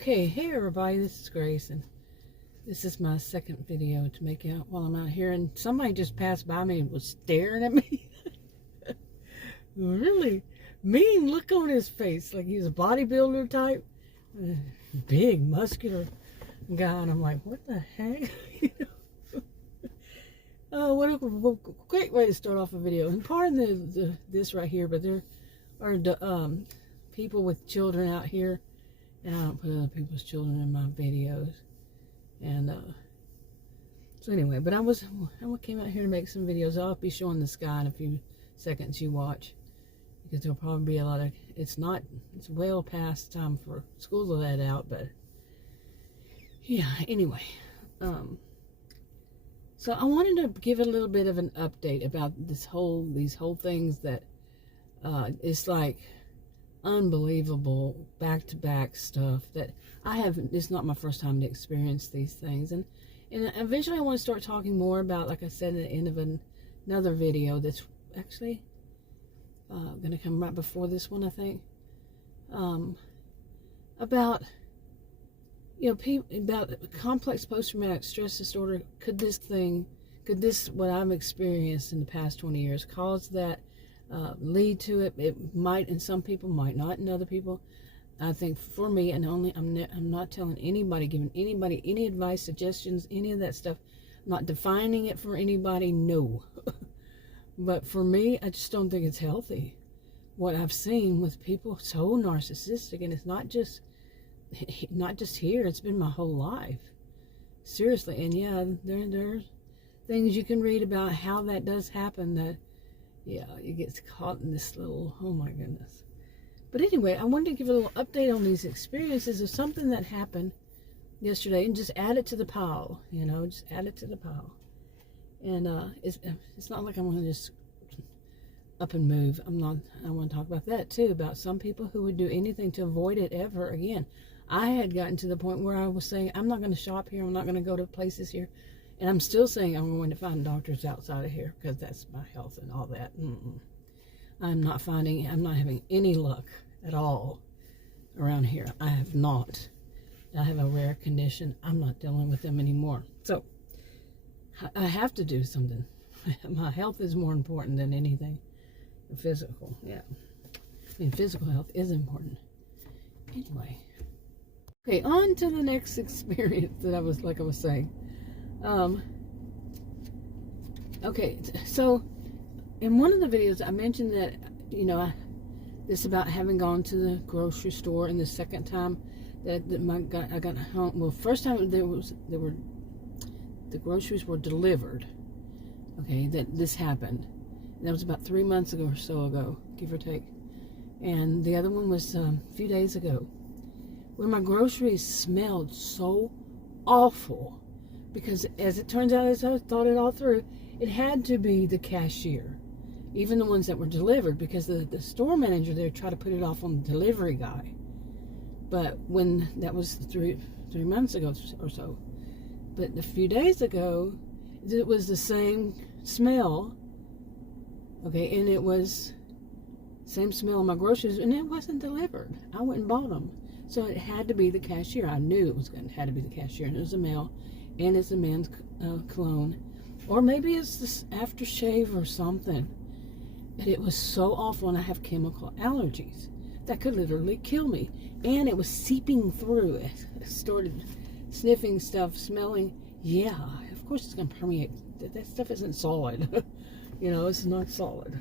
Okay, hey everybody, this is Grace, and this is my second video to make out while I'm out here, and somebody just passed by me and was staring at me. Really mean look on his face, like he's a bodybuilder type, big, muscular guy, and I'm like, what the heck? Oh, what a great way to start off a video. And pardon this right here, but there are people with children out here, and I don't put other people's children in my videos. And so anyway, but I came out here to make some videos. I'll be showing the sky in a few seconds you watch, because there'll probably be a lot of, it's well past time for school to let out, but yeah, anyway. So I wanted to give a little bit of an update about these whole things that it's like unbelievable back-to-back stuff that I have. It's not my first time to experience these things, and eventually I want to start talking more about, like I said at the end of another video that's actually going to come right before this one, I think, about about complex post-traumatic stress disorder. Could this what I've experienced in the past 20 years cause that, lead to it? It might, and some people might not, and other people. I think for me, and I'm not telling anybody, giving anybody any advice, suggestions, any of that stuff. I'm not defining it for anybody, no. But for me, I just don't think it's healthy. What I've seen with people so narcissistic, and it's not just here, it's been my whole life, seriously. And yeah, there's things you can read about how that does happen, that yeah, you get caught in this little, oh my goodness. But anyway, I wanted to give a little update on these experiences of something that happened yesterday, and just add it to the pile, just add it to the pile. And it's not like I'm going to just up and move. I want to talk about that too, about some people who would do anything to avoid it ever again. I had gotten to the point where I was saying, I'm not going to shop here, I'm not going to go to places here, and I'm still saying I'm going to find doctors outside of here, because that's my health and all that. I'm not having any luck at all around here. I have not. I have a rare condition. I'm not dealing with them anymore. So I have to do something. My health is more important than anything physical. Yeah. I mean, physical health is important. Anyway. Okay, on to the next experience that I was saying. Okay, so in one of the videos I mentioned that, this about having gone to the grocery store, and the second time that I got home. Well, first time the groceries were delivered. Okay, that this happened. And that was about 3 months ago or so ago, give or take. And the other one was a few days ago, when my groceries smelled so awful, because as it turns out, as I thought it all through, it had to be the cashier, even the ones that were delivered, because the store manager there tried to put it off on the delivery guy. But when that was three months ago or so, but a few days ago, it was the same smell. Okay, and it was same smell on my groceries, and it wasn't delivered. I went and bought them. So it had to be the cashier. I knew it had to be the cashier, and it was a male, and it's a man's cologne, or maybe it's this aftershave or something. And it was so awful, and I have chemical allergies that could literally kill me. And it was seeping through. I started sniffing stuff, smelling. Yeah, of course it's going to permeate. That stuff isn't solid. It's not solid.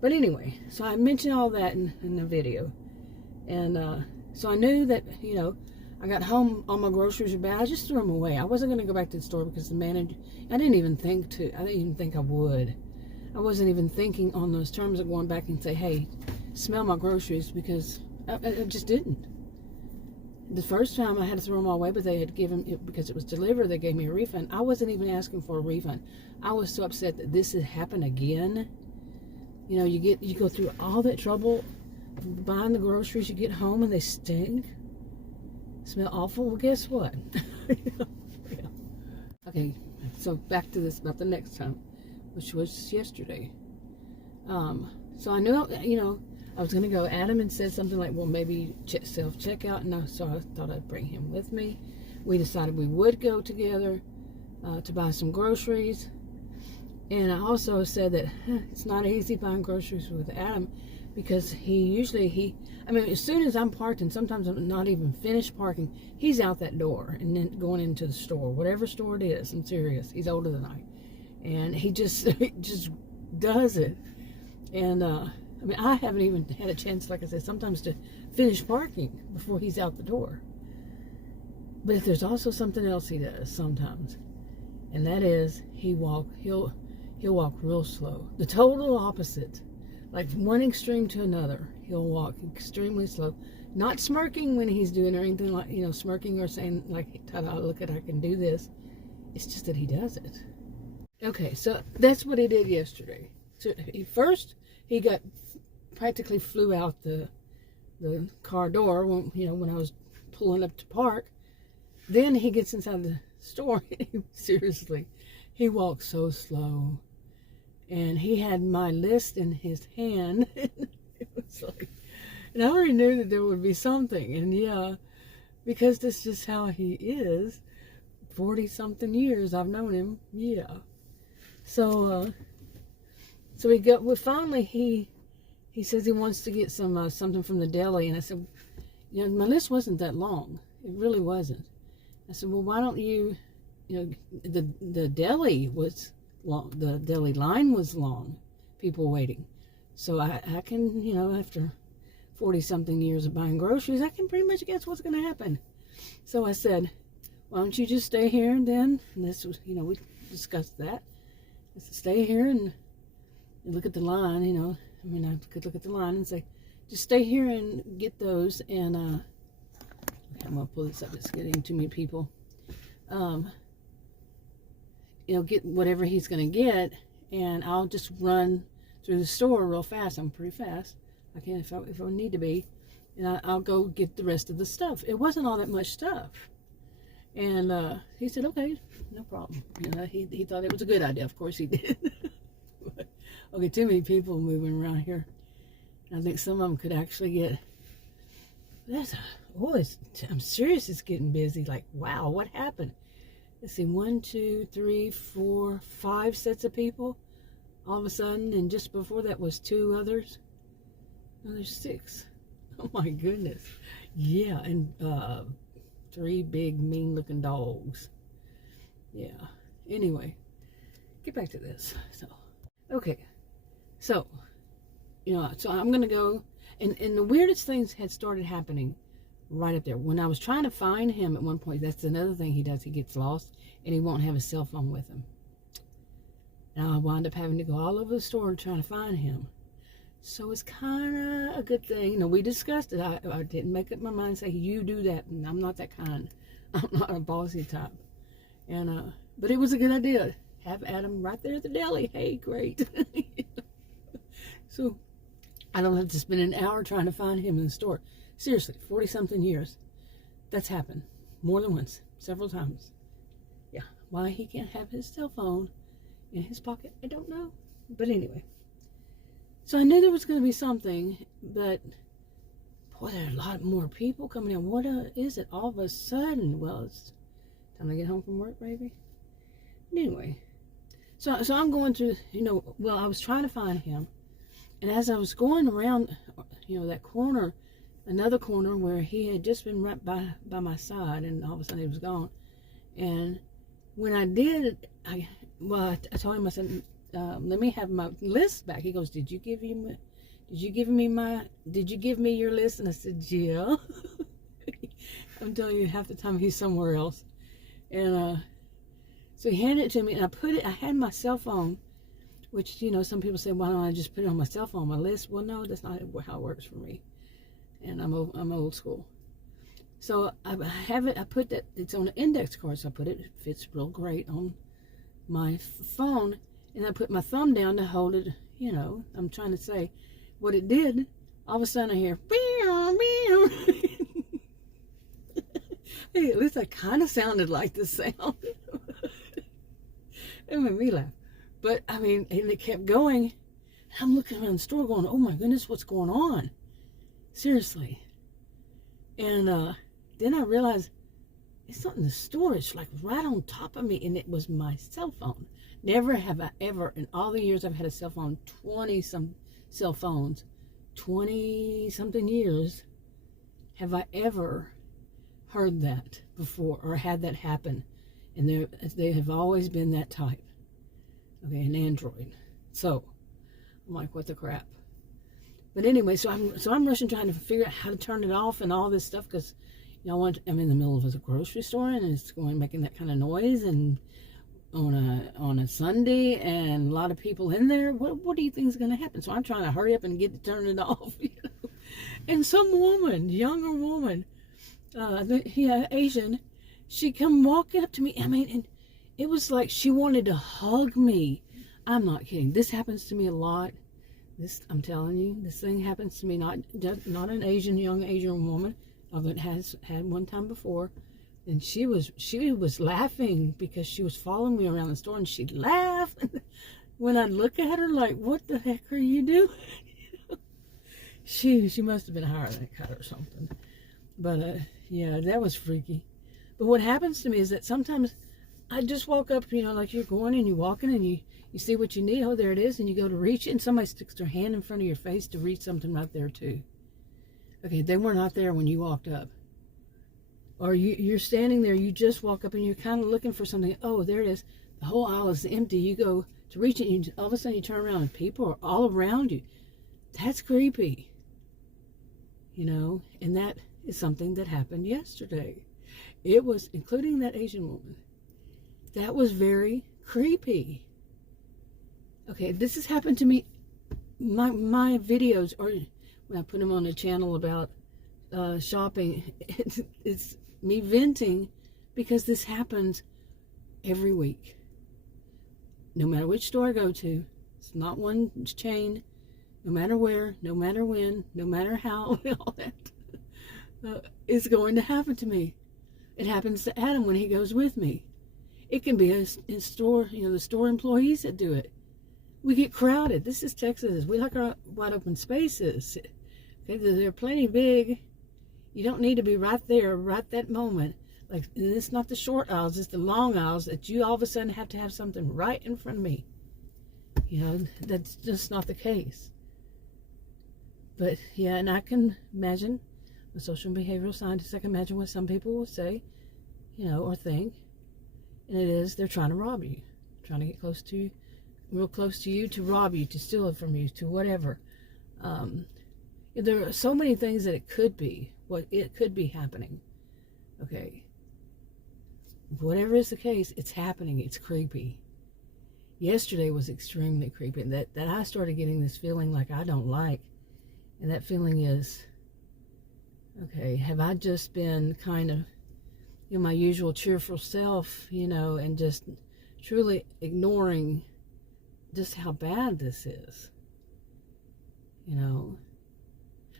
But anyway, so I mentioned all that in the video, and so I knew that, I got home, all my groceries were bad. I just threw them away. I wasn't going to go back to the store, because the manager, I didn't even think I would. I wasn't even thinking on those terms of going back and say, hey, smell my groceries, because I just didn't. The first time I had to throw them all away, but they had given it, because it was delivered, they gave me a refund. I wasn't even asking for a refund. I was so upset that this had happened again. You go through all that trouble buying the groceries, you get home and they stink, smell awful. Well, guess what? Yeah. Okay, so back to this about the next time, which was yesterday. So I knew, I was going to go. Adam had said something like, well, maybe self-checkout, and so I thought I'd bring him with me. We decided we would go together to buy some groceries. And I also said that it's not easy buying groceries with Adam, because I mean, as soon as I'm parked, and sometimes I'm not even finished parking, he's out that door and then going into the store, whatever store it is. I'm serious. He's older than I. And he just does it. And, I mean, I haven't even had a chance, like I said, sometimes to finish parking before he's out the door. But there's also something else he does sometimes. And that is, he'll walk real slow. The total opposite. Like one extreme to another. He'll walk extremely slow. Not smirking when he's doing or anything like, smirking or saying like, ta-da, look at, I can do this. It's just that he does it. Okay, so that's what he did yesterday. So he got practically flew out the car door when I was pulling up to park. Then he gets inside the store. Seriously, he walks so slow. And he had my list in his hand. It was like, and I already knew that there would be something. And yeah, because that's just how he is. 40-something years I've known him. Yeah. So finally he says he wants to get some something from the deli. And I said, my list wasn't that long. It really wasn't. I said, well, why don't you, the deli was long, the deli line was long, people waiting. So I can, after 40-something years of buying groceries, I can pretty much guess what's going to happen. So I said, why don't you just stay here and then, and this was, we discussed that. I said, stay here and look at the line, I could look at the line and say, just stay here and get those, and, okay, I'm going to pull this up, it's getting too many people. Get whatever he's going to get, and I'll just run through the store real fast. I'm pretty fast. I can if I need to be. And I'll go get the rest of the stuff. It wasn't all that much stuff. And he said, okay, no problem. He thought it was a good idea. Of course he did. Okay, too many people moving around here. I think some of them could actually get... I'm serious, it's getting busy. Like, wow, what happened? Let's see, 1, 2, 3, 4, 5 sets of people all of a sudden, and just before that was 2 others. Now there's 6. Oh my goodness. Yeah, and 3 big mean-looking dogs. Yeah. Anyway, get back to this. Okay. So I'm gonna go, and the weirdest things had started happening right up there. When I was trying to find him at one point, that's another thing he does. He gets lost and he won't have his cell phone with him. And I wind up having to go all over the store trying to find him. So it's kind of a good thing. We discussed it. I didn't make up my mind and say, you do that. And I'm not that kind. I'm not a bossy type. And but it was a good idea. Have Adam right there at the deli. Hey, great. So I don't have to spend an hour trying to find him in the store. Seriously, 40-something years. That's happened more than once, several times. Yeah, why he can't have his cell phone in his pocket, I don't know. But anyway, so I knew there was going to be something, but boy, there are a lot more people coming in. What is it all of a sudden? Well, it's time to get home from work, baby. But anyway, so I'm going to, I was trying to find him, and as I was going around, that corner, another corner where he had just been right by my side, and all of a sudden he was gone. And when I did, I told him, I said, let me have my list back. He goes, did you give me your list? And I said, yeah. I'm telling you, half the time he's somewhere else. And so he handed it to me, and I had my cell phone, which, some people say, why don't I just put it on my cell phone, my list? Well, no, that's not how it works for me. And I'm old school. So I have it, I put that, it's on an index card, so I put it fits real great on my phone, and I put my thumb down to hold it, I'm trying to say what it did. All of a sudden I hear, hey, at least I kind of sounded like the sound. It made me laugh. But, and it kept going. I'm looking around the store going, oh my goodness, what's going on? Seriously. And then I realized it's not in the store. It's like right on top of me, and it was my cell phone. Never have I ever, in all the years I've had a cell phone, 20-some cell phones, 20-something years, have I ever heard that before or had that happen. And they have always been that type. Okay, an Android. So I'm like, what the crap? But anyway, so I'm rushing trying to figure out how to turn it off and all this stuff, because I'm in the middle of a grocery store and it's making that kind of noise, and on a Sunday and a lot of people in there. What do you think is going to happen? So I'm trying to hurry up and get to turn it off. And some woman, younger woman, Asian, she come walking up to me. I mean, and it was like she wanted to hug me. I'm not kidding. This happens to me a lot. I'm telling you, this thing happens to me. Not an young Asian woman. Although it has had one time before. And she was laughing because she was following me around the store, and she'd laugh when I'd look at her like, what the heck are you doing? She must have been higher than cut or something. But yeah, that was freaky. But what happens to me is that sometimes I just walk up, like you're going and you're walking and you see what you need. Oh, there it is. And you go to reach it, and somebody sticks their hand in front of your face to reach something right there too. Okay, they were not there when you walked up. Or you're standing there, you just walk up and you're kind of looking for something. Oh, there it is. The whole aisle is empty. You go to reach it, and all of a sudden you turn around and people are all around you. That's creepy. And that is something that happened yesterday. It was, including that Asian woman. That was very creepy. Okay, this has happened to me. My videos, or when I put them on a channel about shopping, it's me venting because this happens every week. No matter which store I go to, it's not one chain, no matter where, no matter when, no matter how, all that is going to happen to me. It happens to Adam when he goes with me. It can be in store, the store employees that do it. We get crowded. This is Texas. We like our wide open spaces. Okay, they're plenty big. You don't need to be right there, right that moment. Like, it's not the short aisles, it's the long aisles that you all of a sudden have to have something right in front of me. That's just not the case. But yeah, and I can imagine, a social and behavioral scientist, I can imagine what some people will say, or think. And it is, they're trying to rob you. Trying to get real close to you to rob you, to steal it from you, to whatever. There are so many things that it could be. What it could be happening. Okay. Whatever is the case, it's happening. It's creepy. Yesterday was extremely creepy. That I started getting this feeling like I don't like. And that feeling is, okay, have I just been kind of my usual cheerful self, and just truly ignoring just how bad this is?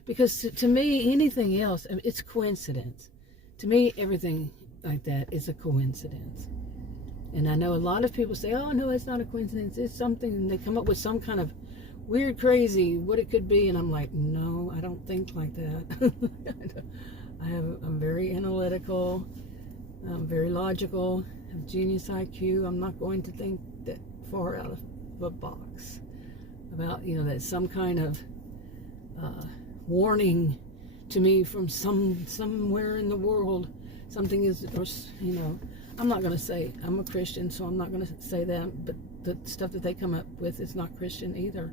Because to me, anything else, it's coincidence. To me, everything like that is a coincidence. And I know a lot of people say, oh, no, it's not a coincidence. It's something, and they come up with some kind of weird, crazy, what it could be. And I'm like, no, I don't think like that. I'm very analytical. I'm very logical. I have genius IQ. I'm not going to think that far out of a box about, that some kind of warning to me from somewhere in the world. Something is, I'm not going to say, I'm a Christian, so I'm not going to say that, but the stuff that they come up with is not Christian either.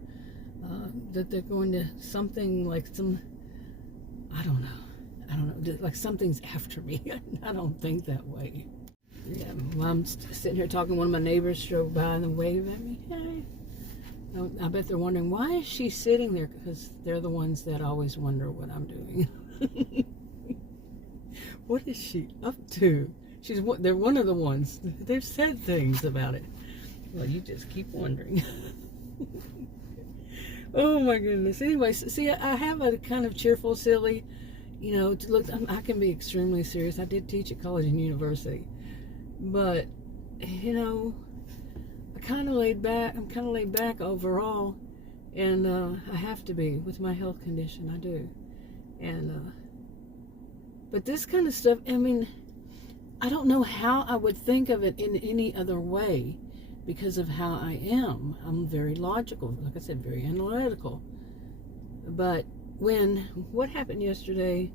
That they're going to something like I don't know, like something's after me. I don't think that way. Yeah, well, I'm sitting here talking, one of my neighbors drove by and waved at me. Hey. I bet they're wondering, why is she sitting there? Because they're the ones that always wonder what I'm doing. What is she up to? They're one of the ones. They've said things about it. Well, you just keep wondering. Oh my goodness. Anyway, see, I have a kind of cheerful, silly, to look. I can be extremely serious. I did teach at college and university, but I'm kind of laid back overall, And I have to be with my health condition. I do. And but this kind of stuff, I mean, I don't know how I would think of it in any other way because of how I am. I'm very logical, like I said, very analytical. But what happened yesterday,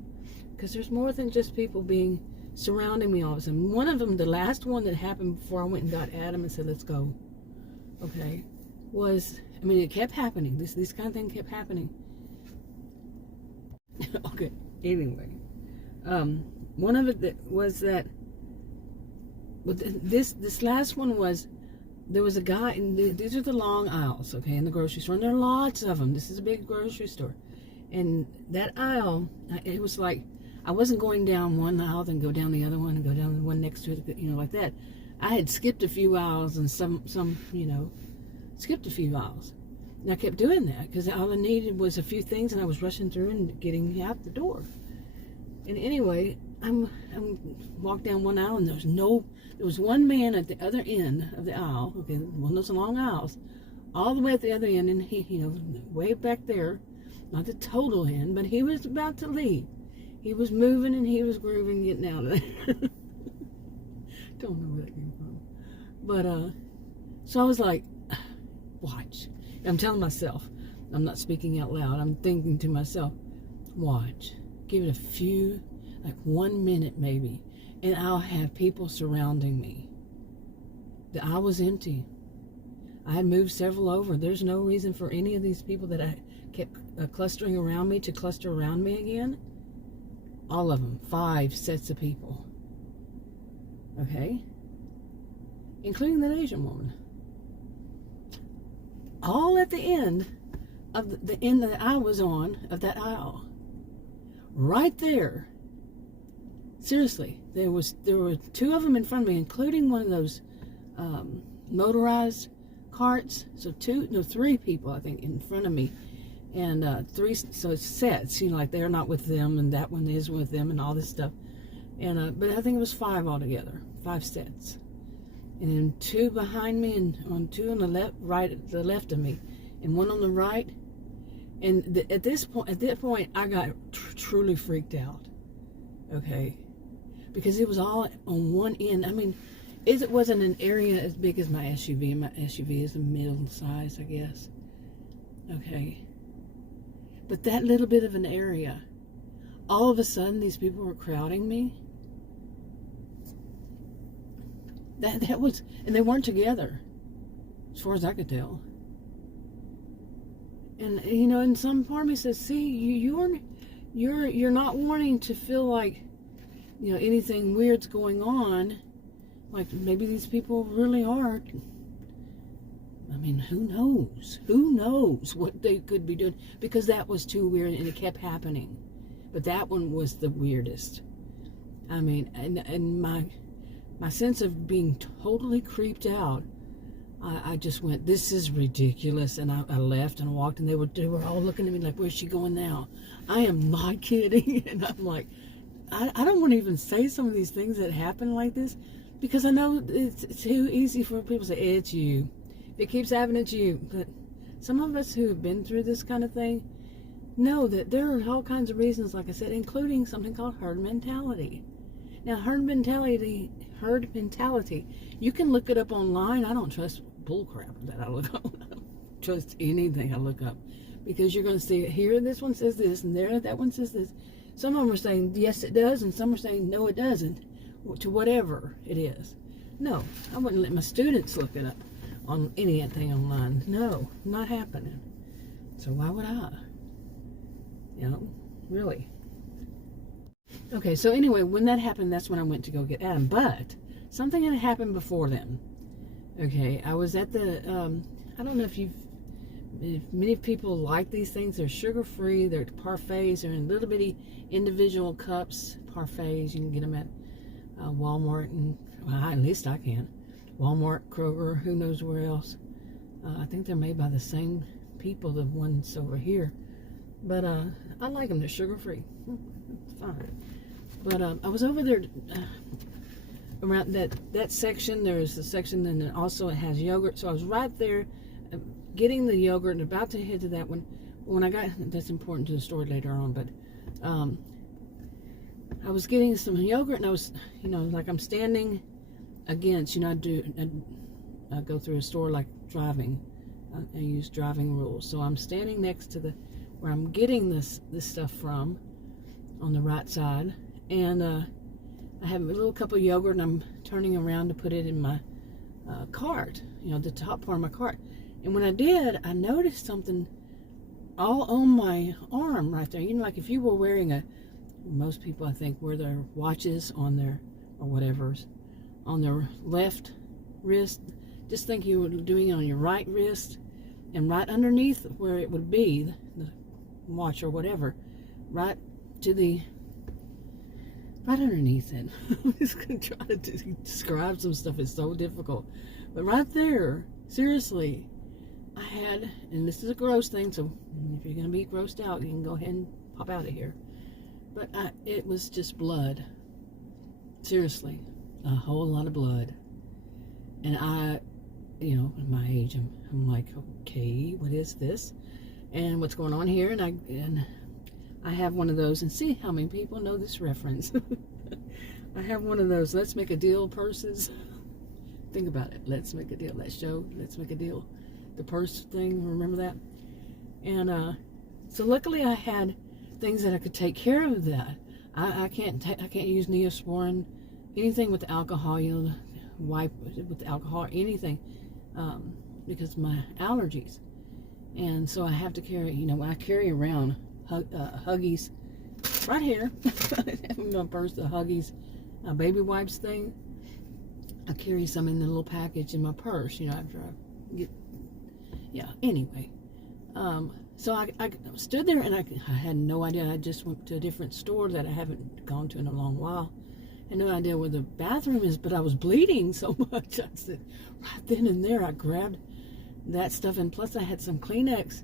because there's more than just people surrounding me all of a sudden. One of them, the last one that happened before I went and got Adam and said, let's go, okay, it kept happening. This kind of thing kept happening. Okay, anyway. One of it was that, this last one was, there was a guy, and these are the long aisles, okay, in the grocery store, and there are lots of them. This is a big grocery store. And that aisle, it was like, I wasn't going down one aisle, then go down the other one, and go down the one next to it, like that. I had skipped a few aisles, and some skipped a few aisles. And I kept doing that, because all I needed was a few things, and I was rushing through and getting out the door. And anyway, I'm walked down one aisle, and there was one man at the other end of the aisle, okay, one of those long aisles, all the way at the other end, and he, way back there, not the total end, but he was about to leave. He was moving and he was grooving, getting out of there. Don't know where that came from. But, so I was like, watch. I'm telling myself, I'm not speaking out loud, I'm thinking to myself, watch. Give it a few, like 1 minute maybe, and I'll have people surrounding me. The aisle was empty. I had moved several over. There's no reason for any of these people that I kept clustering around me to cluster around me again. All of them, 5 sets of people. Okay? Including that Asian woman. All at the end of the end that I was on of that aisle. Right there. Seriously, there were 2 of them in front of me, including one of those motorized carts. So 3 people, I think, in front of me. And 3, so it's sets, like they're not with them, and that one is with them, and all this stuff. And but I think it was 5 altogether, 5 sets. And then 2 behind me, and 2 on the left of me, and 1 on the right. And at that point, I got truly freaked out. Okay, because it was all on one end. I mean, it wasn't an area as big as my SUV. My SUV is a middle size, I guess. Okay. But that little bit of an area, all of a sudden these people were crowding me. That was, and they weren't together, as far as I could tell. And and some part of me says, see, you're not wanting to feel like anything weird's going on, like maybe these people really are. I mean, who knows? Who knows what they could be doing? Because that was too weird, and it kept happening. But that one was the weirdest. I mean, and my sense of being totally creeped out, I just went, this is ridiculous. And I left and walked, and they were all looking at me like, where's she going now? I am not kidding. And I'm like, I don't want to even say some of these things that happen like this, because I know it's too easy for people to say, it's you. It keeps happening to you. But some of us who have been through this kind of thing know that there are all kinds of reasons, like I said, including something called herd mentality. Now, herd mentality, you can look it up online. I don't trust bullcrap that I look up. I don't trust anything I look up, because you're going to see it here. This one says this, and there that one says this. Some of them are saying, yes, it does, and some are saying, no, it doesn't, to whatever it is. No, I wouldn't let my students look it up on anything online. No, not happening. So why would I? Really. Okay, so anyway, when that happened, that's when I went to go get Adam. But something had happened before then. Okay, I was at the, I don't know if many people like these things. They're sugar-free. They're parfaits. They're in little bitty individual cups. Parfaits. You can get them at Walmart, and well, at least I can. Walmart, Kroger, who knows where else. I think they're made by the same people, the ones over here. But I like them. They're sugar-free. It's fine. But I was over there around that section. There's a section, and then also it has yogurt. So I was right there getting the yogurt and about to head to that one. When I got, that's important to the story later on, but I was getting some yogurt, and I was, like I'm standing against, I go through a store like driving. I use driving rules. So I'm standing next to where I'm getting this stuff from on the right side. And I have a little cup of yogurt, and I'm turning around to put it in my cart, the top part of my cart. And when I did, I noticed something all on my arm right there. Like if you were wearing most people I think wear their watches on their, or whatever, on their left wrist. Just think you were doing it on your right wrist, and right underneath where it would be, the watch or whatever, right underneath it. I'm just going to try to describe some stuff. It's so difficult. But right there, seriously, I had, and this is a gross thing, so if you're going to be grossed out, you can go ahead and pop out of here. But it was just blood. Seriously, a whole lot of blood. And at my age, I'm like, okay, what is this? And what's going on here? And I have one of those, and see how many people know this reference. I have one of those let's make a deal purses. Think about it. Let's make a deal. Let's make a deal. The purse thing, remember that? And so luckily I had things that I could take care of that. I can't use Neosporin, anything with alcohol, wipe with alcohol, anything, because of my allergies. And so I have to carry, I carry around Huggies right here in my purse, the Huggies baby wipes thing. I carry some in the little package in my purse, after I get, anyway. So I stood there, and I had no idea. I just went to a different store that I haven't gone to in a long while. I had no idea where the bathroom is, but I was bleeding so much. I said, right then and there, I grabbed that stuff, and plus I had some Kleenex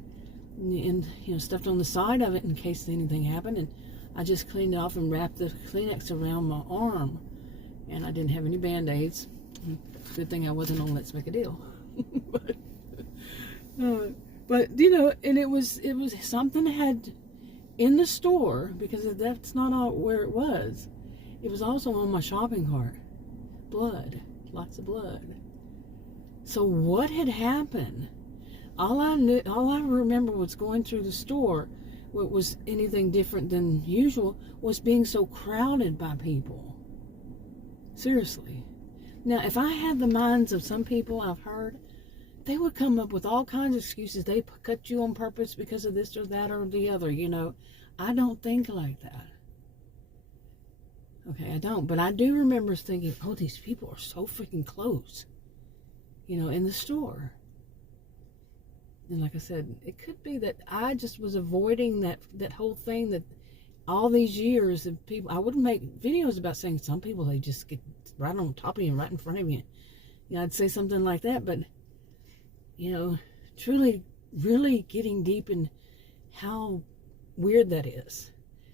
and stuffed on the side of it in case anything happened, and I just cleaned it off and wrapped the Kleenex around my arm, and I didn't have any Band-Aids. Good thing I wasn't on Let's Make a Deal. But and it was something I had in the store, because that's not all where it was. It was also on my shopping cart. Blood, lots of blood. So what had happened? All I remember was going through the store. What was anything different than usual was being so crowded by people. Seriously. Now, if I had the minds of some people I've heard, they would come up with all kinds of excuses. They cut you on purpose because of this or that or the other, I don't think like that. Okay, I don't. But I do remember thinking, oh, these people are so freaking close, in the store. And like I said, it could be that I just was avoiding that whole thing, that all these years of people, I wouldn't make videos about saying some people, they just get right on top of you and right in front of you. I'd say something like that, but truly, really getting deep in how weird that is,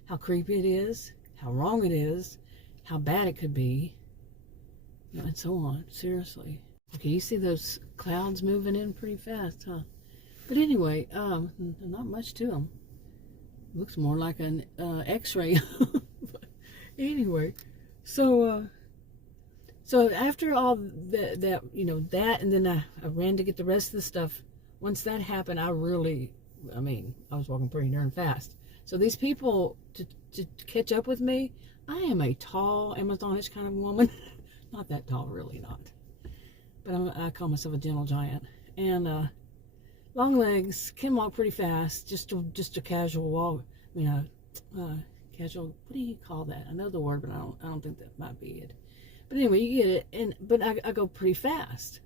how creepy it is, how wrong it is, how bad it could be, and so on. Seriously. Okay, you see those clouds moving in pretty fast, huh? But anyway, not much to them. Looks more like an X-ray. Anyway, so after all that, and then I ran to get the rest of the stuff. Once that happened, I was walking pretty darn fast. So these people, to catch up with me, I am a tall, Amazonish kind of woman. Not that tall, really not. But I call myself a gentle giant. And long legs, can walk pretty fast, just a casual walk. Casual, what do you call that? I know the word, but I don't think that might be it. But anyway, you get it. But I go pretty fast.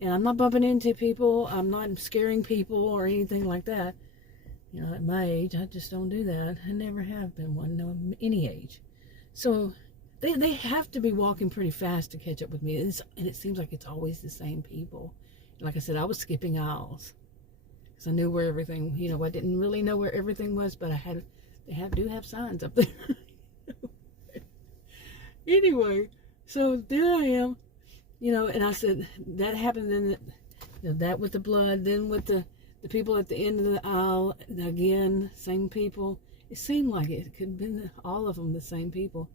And I'm not bumping into people. I'm not scaring people or anything like that. At my age, I just don't do that. I never have been one, no, any age. So they have to be walking pretty fast to catch up with me. And it seems like it's always the same people. Like I said, I was skipping aisles because I knew where everything, I didn't really know where everything was, but they do have signs up there. Anyway, so there I am, and I said, that happened, that with the blood, then with the people at the end of the aisle, again, same people. It seemed like it could have been all of them the same people.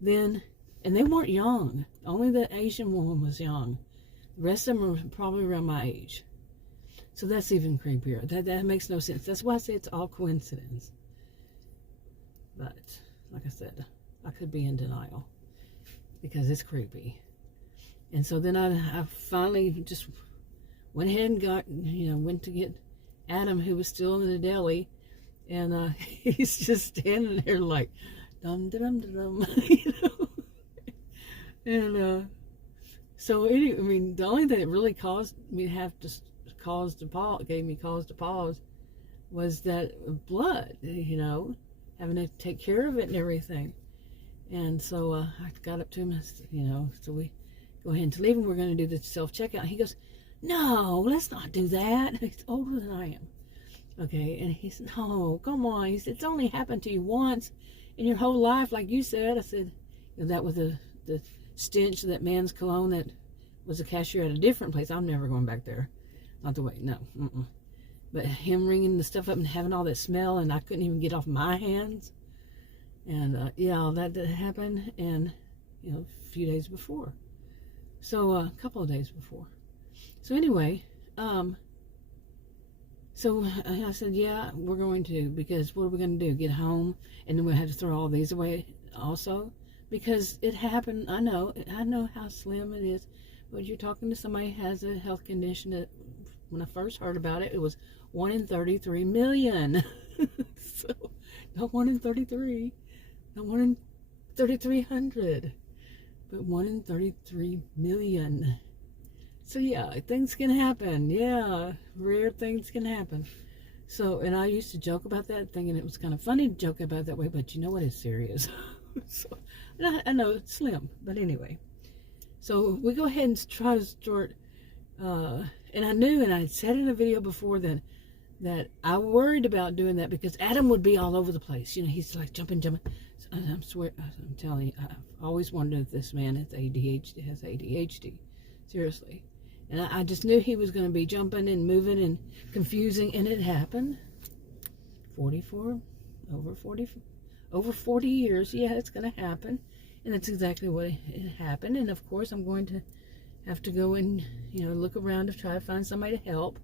Then, and they weren't young. Only the Asian woman was young. The rest of them were probably around my age. So that's even creepier. That makes no sense. That's why I say it's all coincidence. But, like I said, I could be in denial because it's creepy. And so then I finally just went ahead and went to get Adam, who was still in the deli. And he's just standing there like, dum dum dum, And so anyway, I mean, the only thing that really caused me to have to gave me cause to pause, was that blood. Having to take care of it and everything. And so I got up to him, so we go ahead and leave, and we're going to do the self-checkout. He goes, no, let's not do that. He's older than I am. Okay, and he said, no, come on. He said, it's only happened to you once in your whole life, like you said. I said, that was the stench of that man's cologne that was a cashier at a different place. I'm never going back there. Not the way, no. But him ringing the stuff up and having all that smell, and I couldn't even get off my hands. And yeah, that happened, and a few days before. So a couple of days before. So anyway, so I said, yeah, we're going to, because what are we going to do? Get home, and then we'll have to throw all these away also? Because it happened. I know how slim it is, but you're talking to somebody who has a health condition that, when I first heard about it, it was 1 in 33 million. So, not 1 in 33, not 1 in 3,300, but 1 in 33 million. So yeah, things can happen. Yeah, rare things can happen. So, and I used to joke about that, thinking it was kind of funny to joke about it that way, but you know what, it's serious. So, and I know it's slim, but anyway. So we go ahead and try to start, and I knew, and I had said in a video before that I worried about doing that because Adam would be all over the place. He's like jumping. So I'm telling you, I've always wondered if this man has ADHD. Seriously. And I just knew he was going to be jumping and moving and confusing, and it happened. Over 40 years, yeah, it's going to happen. And that's exactly what it happened. And of course, I'm going to have to go and, look around to try to find somebody to help,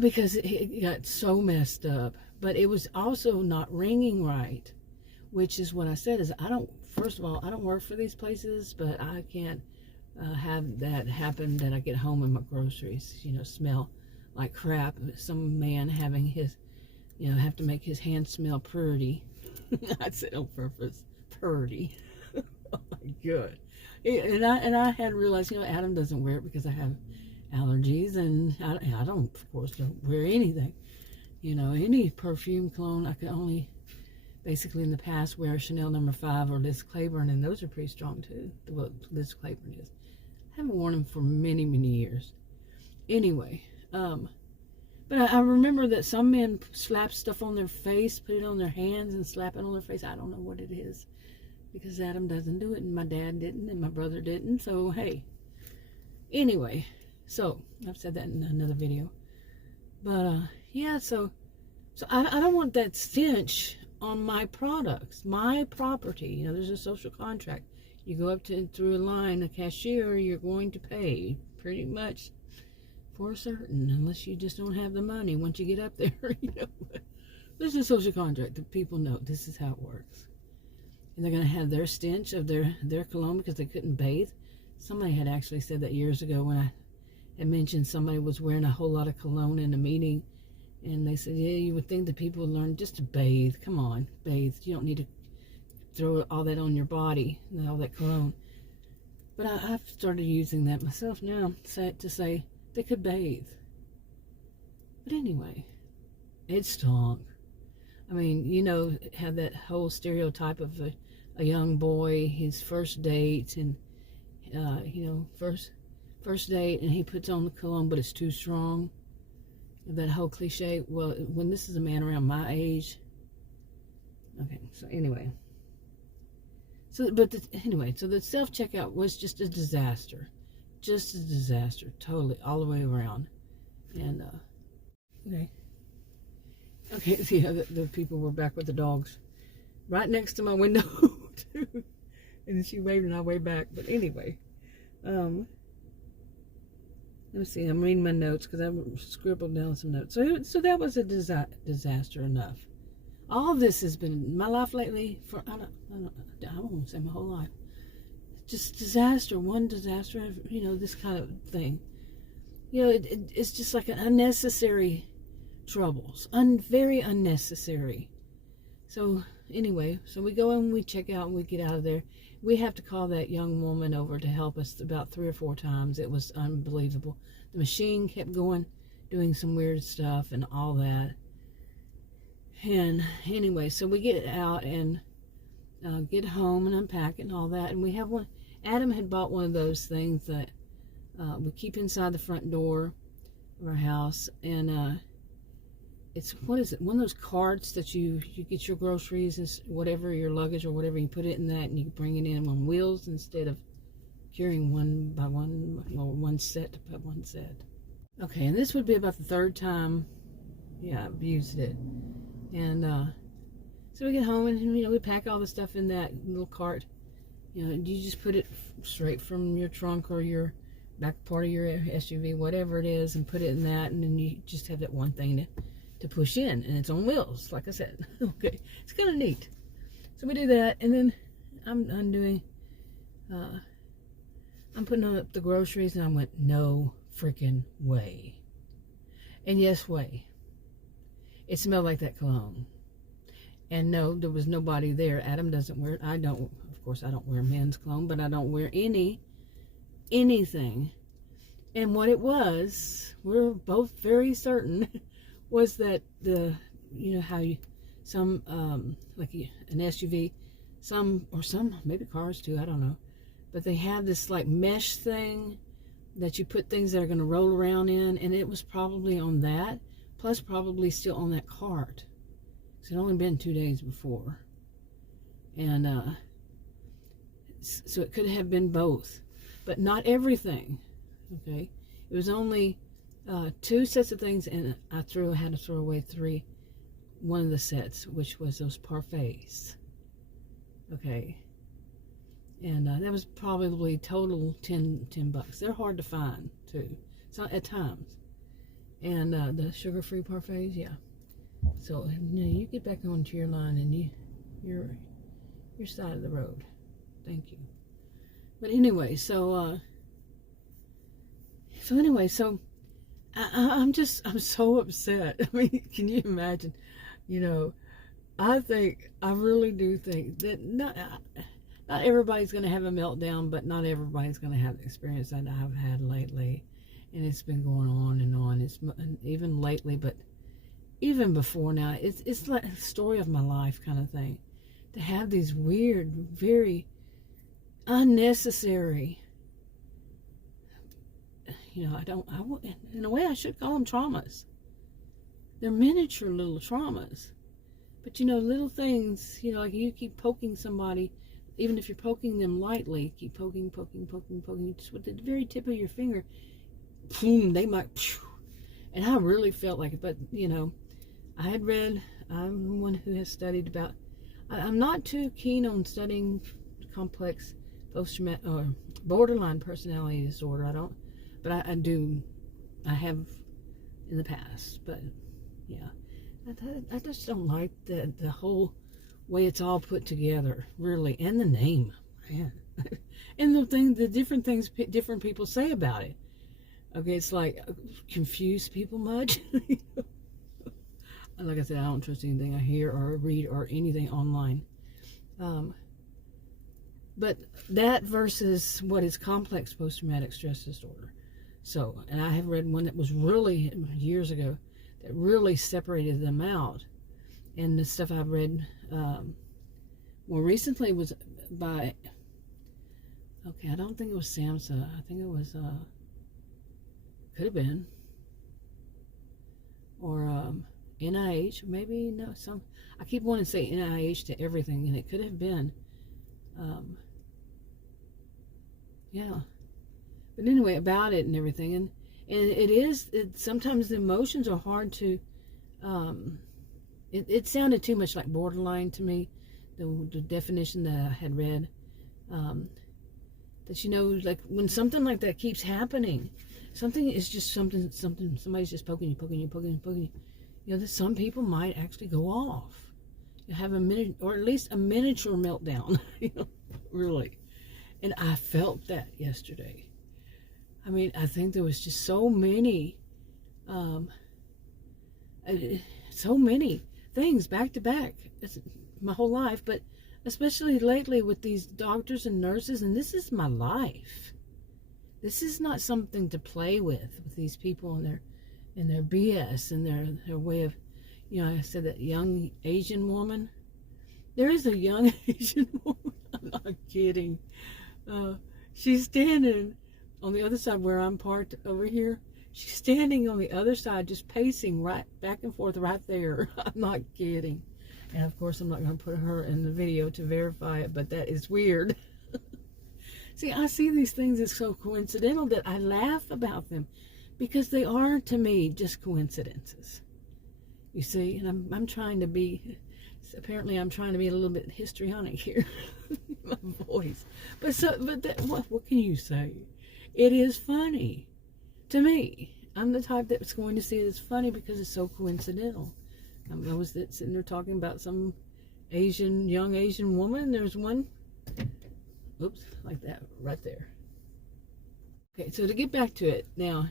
because it got so messed up. But it was also not ringing right, which is what I said, is first of all, I don't work for these places, but I can't have that happen, that I get home and my groceries, smell like crap. Some man having his, have to make his hands smell pretty. I said on purpose, pretty. Oh my God. And I hadn't realized, Adam doesn't wear it because I have allergies, and I don't, of course, don't wear anything. Any perfume, cologne, I could only, basically in the past, wear Chanel No. 5 or Liz Claiborne, and those are pretty strong too. What Liz Claiborne is. I haven't worn them for many, many years. Anyway, but I remember that some men slap stuff on their face, put it on their hands, and slap it on their face. I don't know what it is, because Adam doesn't do it, and my dad didn't, and my brother didn't. So hey, anyway, so I've said that in another video. But yeah, so I don't want that stench on my products, my property. There's a social contract. You go up through a line, a cashier, you're going to pay pretty much for certain, unless you just don't have the money once you get up there. There's a social contract that people know this is how it works. And they're going to have their stench of their cologne because they couldn't bathe. Somebody had actually said that years ago when I had mentioned somebody was wearing a whole lot of cologne in a meeting. And they said, yeah, you would think that people would learn just to bathe. Come on, bathe. You don't need to throw all that on your body, all that cologne. But I've started using that myself now to say they could bathe. But anyway, it stunk. I mean, had that whole stereotype of a young boy, his first date, and, first date, and he puts on the cologne, but it's too strong. That whole cliche. Well, when this is a man around my age. Okay, so anyway. So the self-checkout was just a disaster. just a disaster, totally, all the way around. And, okay, see how the people were back with the dogs right next to my window, too. And she waved and I waved back. But anyway, let me see, I'm reading my notes because I scribbled down some notes. So that was a disaster enough. All this has been my life lately for, I won't say my whole life. Just disaster, one disaster, this kind of thing. It's just like an unnecessary troubles, very unnecessary. So anyway, so we go and we check out and we get out of there. We have to call that young woman over to help us about 3 or 4 times. It was unbelievable. The machine kept going, doing some weird stuff and all that. And anyway, so we get out and get home and unpack it and all that. And we have one. Adam had bought one of those things that we keep inside the front door of our house. And it's, what is it? One of those carts that you get your groceries and whatever, your luggage or whatever, you put it in that and you bring it in on wheels instead of carrying one by one, or one set by one set. Okay, and this would be about the 3rd time, I've used it. And so we get home and, we pack all the stuff in that little cart. You just put it straight from your trunk or your back part of your SUV, whatever it is, and put it in that, and then you just have that one thing to push in, and it's on wheels, like I said. Okay, it's kind of neat. So we do that, and then I'm putting up the groceries, and I went, no freaking way. And yes, way. It smelled like that cologne. And no, there was nobody there. Adam doesn't wear it. I don't wear men's cologne, but I don't wear anything. And what it was, we're both very certain, was that like an SUV, some maybe cars too, I don't know, but they have this like mesh thing that you put things that are going to roll around in, and it was probably on that, plus probably still on that cart. So it only been 2 days before, and so it could have been both, but not everything. Okay, it was only 2 sets of things, and I had to throw away one of the sets, which was those parfaits. Okay, and that was probably total $10. They're hard to find too, so at times. And the sugar-free parfaits, So you get back onto your line and your side of the road. Thank you. But anyway, so I'm so upset. I mean, can you imagine? I really do think that not everybody's going to have a meltdown, but not everybody's going to have the experience that I've had lately. And it's been going on and on. It's even lately, but even before now, it's like a story of my life kind of thing. To have these weird, very unnecessary, in a way I should call them traumas. They're miniature little traumas. But little things, like you keep poking somebody, even if you're poking them lightly, keep poking, just with the very tip of your finger, boom, they might, and I really felt like it. But I had read, I'm one who has studied about, I'm not too keen on studying complex post-traumatic or borderline personality disorder. I don't, but I have in the past. But I just don't like the whole way it's all put together, really, and the name, man. And the different things different people say about it. Okay, it's like, confuse people much. Like I said, I don't trust anything I hear or read or anything online. But that versus what is complex post-traumatic stress disorder. So, and I have read one that was really years ago that really separated them out. And the stuff I've read more recently was by, I don't think it was SAMHSA. I think it was, could have been, or NIH, maybe, no, I keep wanting to say NIH to everything, and it could have been, But anyway, about it and everything, and sometimes the emotions are hard to. It sounded too much like borderline to me, the definition that I had read. That, you know, like when something like that keeps happening, something is just something, somebody's just poking you. You know, that some people might actually go off. You have a minute, or at least a miniature meltdown, you know, really. And I felt that yesterday. I mean, I think there was just so many things back to back. It's my whole life, but especially lately with these doctors and nurses, and this is my life. This is not something to play with these people and their BS and their way of, you know, I said that young Asian woman. There is a young Asian woman. I'm not kidding. She's standing on the other side where I'm parked over here. She's standing on the other side, just pacing right back and forth right there. I'm not kidding. And of course, I'm not going to put her in the video to verify it, but that is weird. See, I see these things as so coincidental that I laugh about them because they are, to me, just coincidences. You see, and I'm trying to be, apparently I'm trying to be a little bit histrionic here. My voice. But what can you say? It is funny. To me, I'm the type that's going to see it as funny because it's so coincidental. I was sitting there talking about some young Asian woman. There's one, oops, like that, right there. Okay, so to get back to it now,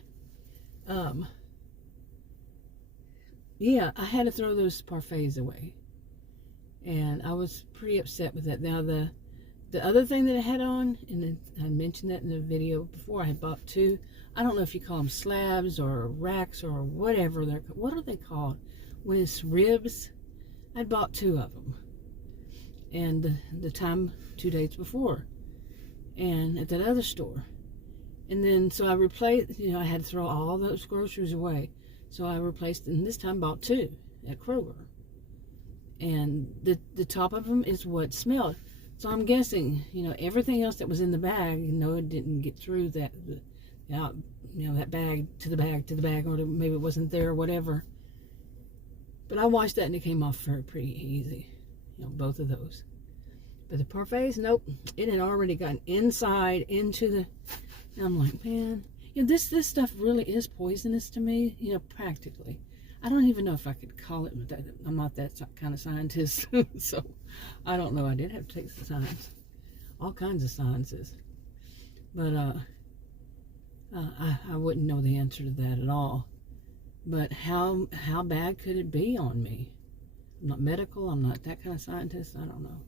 yeah, I had to throw those parfaits away, and I was pretty upset with that. Now the other thing that I had on, and I mentioned that in the video before, I had bought two. I don't know if you call them slabs or racks or whatever what are they called? When it's ribs, I'd bought two of them, and the time 2 days before, and at that other store, and then so I replaced. You know, I had to throw all those groceries away, so I replaced, and this time bought two at Kroger, and the top of them is what smelled. So I'm guessing, you know, everything else that was in the bag, you know, it didn't get through that, you know, that bag to the bag, or maybe it wasn't there or whatever. But I washed that and it came off pretty easy, you know, both of those. But the parfaits, nope, it had already gotten inside into the. And I'm like, man, you know, this stuff really is poisonous to me, you know, practically. I don't even know if I could call it. I'm not that kind of scientist, so I don't know. I did have to take some science, all kinds of sciences, but I wouldn't know the answer to that at all. But how bad could it be on me? I'm not medical. I'm not that kind of scientist. I don't know.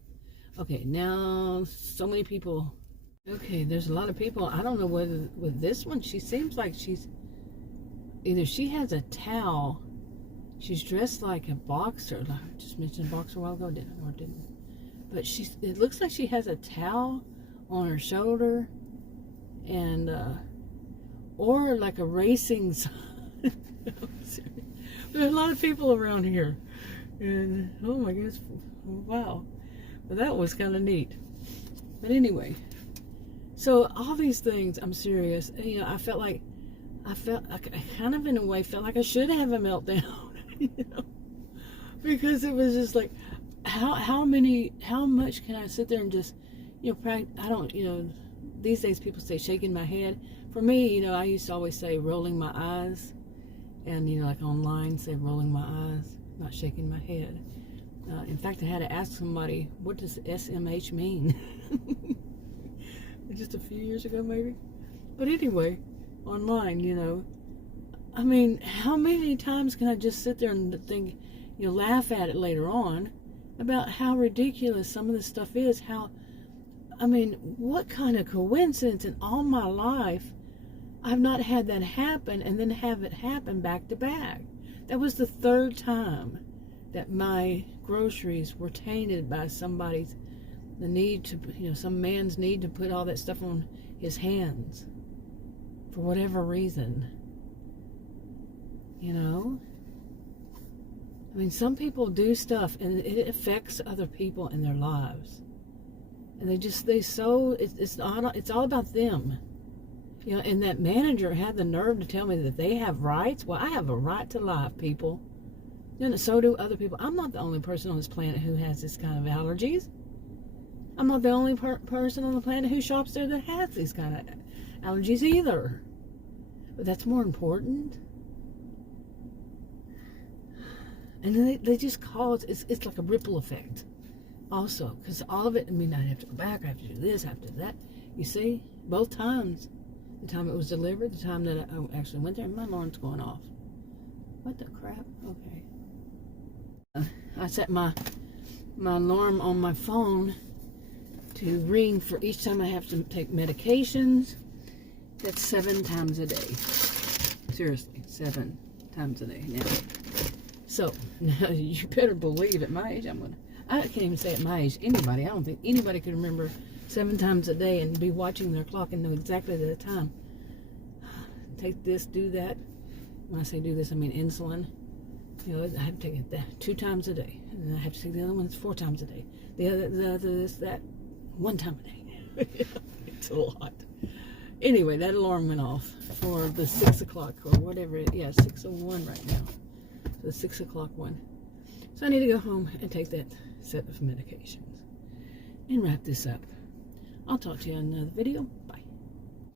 Okay, now so many people. Okay, there's a lot of people. I don't know whether with this one, she seems like either she has a towel. She's dressed like a boxer. I just mentioned a boxer a while ago, didn't. But it looks like she has a towel on her shoulder, and or like a racing sign. There's a lot of people around here, and oh my goodness, wow. But that was kind of neat. But anyway, so all these things, I'm serious. You know, I kind of in a way felt like I should have a meltdown. You know, because it was just like, how much can I sit there and just, you know, I don't, you know, these days people say shaking my head. For me, you know, I used to always say rolling my eyes, and, you know, like online say rolling my eyes, not shaking my head. In fact, I had to ask somebody, what does SMH mean? Just a few years ago, maybe. But anyway, online, you know, I mean, how many times can I just sit there and think, you know, laugh at it later on about how ridiculous some of this stuff is? I mean, what kind of coincidence in all my life I've not had that happen and then have it happen back to back. That was the third time that my groceries were tainted by the need to, you know, some man's need to put all that stuff on his hands for whatever reason. You know? I mean, some people do stuff and it affects other people in their lives. And it's all about them. You know, and that manager had the nerve to tell me that they have rights. Well, I have a right to life, people. You know, so do other people. I'm not the only person on this planet who has this kind of allergies. I'm not the only person on the planet who shops there that has these kind of allergies either. But that's more important. And they just cause, it's like a ripple effect also. Because all of it, I mean, I have to go back, I have to do this, I have to do that. You see, both times. The time it was delivered, the time that I actually went there, my alarm's going off. What the crap? Okay. I set my alarm on my phone to ring for each time I have to take medications. That's 7 times a day. Seriously, 7 times a day now. So, now you better believe at my age, I can't even say at my age, anybody, I don't think anybody could remember 7 times a day and be watching their clock and know exactly the time. Take this, do that. When I say do this, I mean insulin. You know, I have to take it 2 times a day. And then I have to take the other ones 4 times a day. The other this, that, 1 time a day. It's a lot. Anyway, that alarm went off for the 6 o'clock or whatever. Yeah, 6:01 right now. The 6 o'clock one. So I need to go home and take that set of medications and wrap this up. I'll talk to you in another video. Bye.